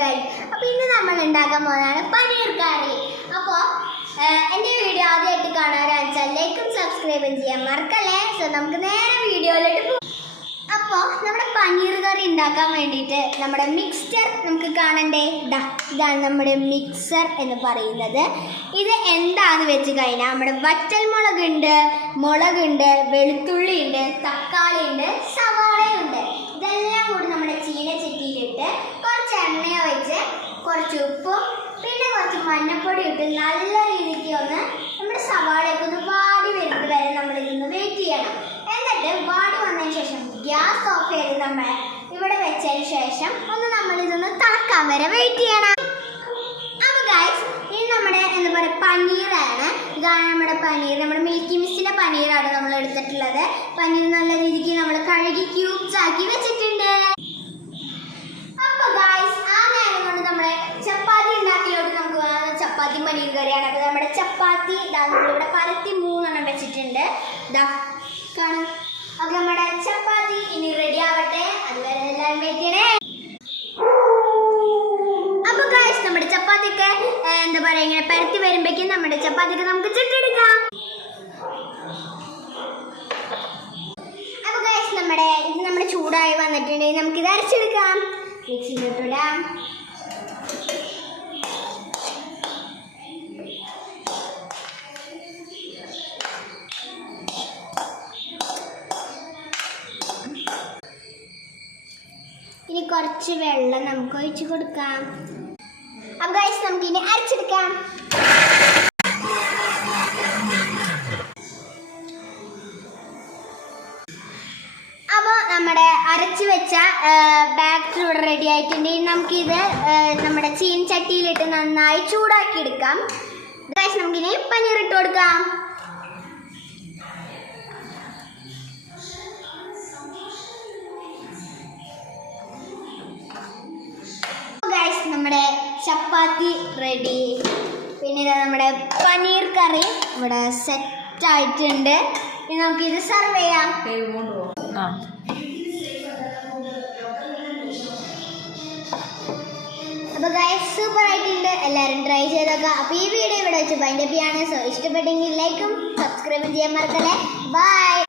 Well. അപ്പോൾ ഇന്ന് നമ്മൾ ഉണ്ടാക്കാൻ പോകുന്നതാണ് പനീർ കറി. അപ്പോൾ എൻ്റെ വീഡിയോ ആദ്യമായിട്ട് കാണാനാണെന്ന് വെച്ചാൽ ലൈക്കും സബ്സ്ക്രൈബും ചെയ്യാൻ മറക്കല്ലേ. സോ നമുക്ക് നേരെ വീഡിയോയിലോട്ട് പോകും. അപ്പോൾ നമ്മുടെ പനീർ കറി ഉണ്ടാക്കാൻ വേണ്ടിയിട്ട് നമ്മുടെ മിക്സ്ചർ നമുക്ക് കാണണ്ടേ. ഇതാണ് നമ്മുടെ മിക്സർ എന്ന് പറയുന്നത്. ഇത് എന്താണെന്ന് വെച്ച് കഴിഞ്ഞാൽ നമ്മുടെ വറ്റൽമുളകുണ്ട്, മുളകുണ്ട്, വെളുത്തുള്ളി ഉണ്ട്, തക്കാളി ഉണ്ട്, സവാളയുണ്ട്. ഇതെല്ലാം കൂടി നമ്മുടെ ചീനച്ചട്ടിയിലിട്ട് കുറച്ച് എണ്ണ ഒഴിച്ച് കുറച്ച് ഉപ്പും പിന്നെ കുറച്ച് മഞ്ഞൾപ്പൊടി ഇട്ട് നല്ല രീതിക്ക് ഒന്ന് നമ്മുടെ സവാളയൊക്കെ ഒന്ന് വാടി വരുന്നത് വരെ നമ്മളിതൊന്ന് വെയിറ്റ് ചെയ്യണം. എന്നിട്ട് വാടി വന്നതിന് ശേഷം ഗ്യാസ് ഓഫ് ചെയ്ത് നമ്മൾ ഇവിടെ വെച്ചതിന് ശേഷം നമ്മളിതൊന്ന് തിളക്കാൻ വരെ വെയിറ്റ് ചെയ്യണം. അപ്പോൾ ഗൈസ്, ഇനി നമ്മുടെ എന്താ പറയുക പനീറാണ്. ഇതാണ് നമ്മുടെ പനീർ. നമ്മുടെ മിൽക്കി മിസ്റ്റിൻ്റെ പനീറാണ് നമ്മൾ എടുത്തിട്ടുള്ളത്. പനീർ നല്ല രീതിക്ക് നമ്മൾ കഴുകി ക്യൂബ്സ് ആക്കി വെച്ചിട്ടുണ്ട്. അപ്പോൾ ഗൈസ്, ആ നേരം കൊണ്ട് നമ്മുടെ ചപ്പാത്തി ഉണ്ടാക്കിലോട്ട് നമുക്ക് ചപ്പാത്തി പനീർ കറിയാണ്. അപ്പോൾ നമ്മുടെ ചപ്പാത്തി നമ്മളിവിടെ പരത്തി 3 വെച്ചിട്ടുണ്ട്. കാണാം. അപ്പോൾ നമ്മുടെ ചപ്പാത്തി ഇനി റെഡി ആവട്ടെ. അതുവരെ എല്ലാവരും വെയിറ്റ് ചെയ്യണേ. അപ്പോൾ ഗൈസ്, നമ്മുടെ ചപ്പാത്തിക്ക് എന്താ പറയുക ഇങ്ങനെ പരത്തി വരുമ്പോഴേക്കും നമ്മുടെ ചപ്പാത്തിക്ക് നമുക്ക് ചുട്ടെടുക്കാം. അപ്പോൾ ഗൈസ്, നമ്മുടെ ചൂടായി വന്നിട്ടുണ്ടെങ്കിൽ നമുക്കിത് അരച്ചെടുക്കാം. മിക്സിയിലിട്ടിടാം. ഇനി കുറച്ച് വെള്ളം നമുക്ക് ഒഴിച്ച് കൊടുക്കാം. അപ്പോൾ ഗൈസ്, നമുക്കിനി അരച്ചെടുക്കാം. അപ്പോൾ നമ്മുടെ അരച്ച് വെച്ച ബാറ്റർ ഇവിടെ റെഡി ആയിട്ടുണ്ട്. നമുക്കിത് നമ്മുടെ ചീനച്ചട്ടിയിലിട്ട് നന്നായി ചൂടാക്കി എടുക്കാം. ഗൈസ്, നമുക്കിനി പനീർ ഇട്ട് കൊടുക്കാം. നമ്മുടെ ചപ്പാത്തി റെഡി. പിന്നെ നമ്മുടെ പനീർ കറി ഇവിടെ സെറ്റായിട്ടുണ്ട്. ഇനി നമുക്കിത് സെർവ് ചെയ്യാം. അപ്പോൾ ഗൈസ്, സൂപ്പർ ആയിട്ടുണ്ട്. എല്ലാവരും ട്രൈ ചെയ്തോക്കാം. അപ്പോൾ ഈ വീഡിയോ ഇവിടെ വെച്ച് വൈൻഡപ്പ് ചെയ്യാണ്. സോ ഇഷ്ടപ്പെട്ടെങ്കിൽ ലൈക്കും സബ്സ്ക്രൈബും ചെയ്യാൻ മറക്കല്ലേ. ബൈ.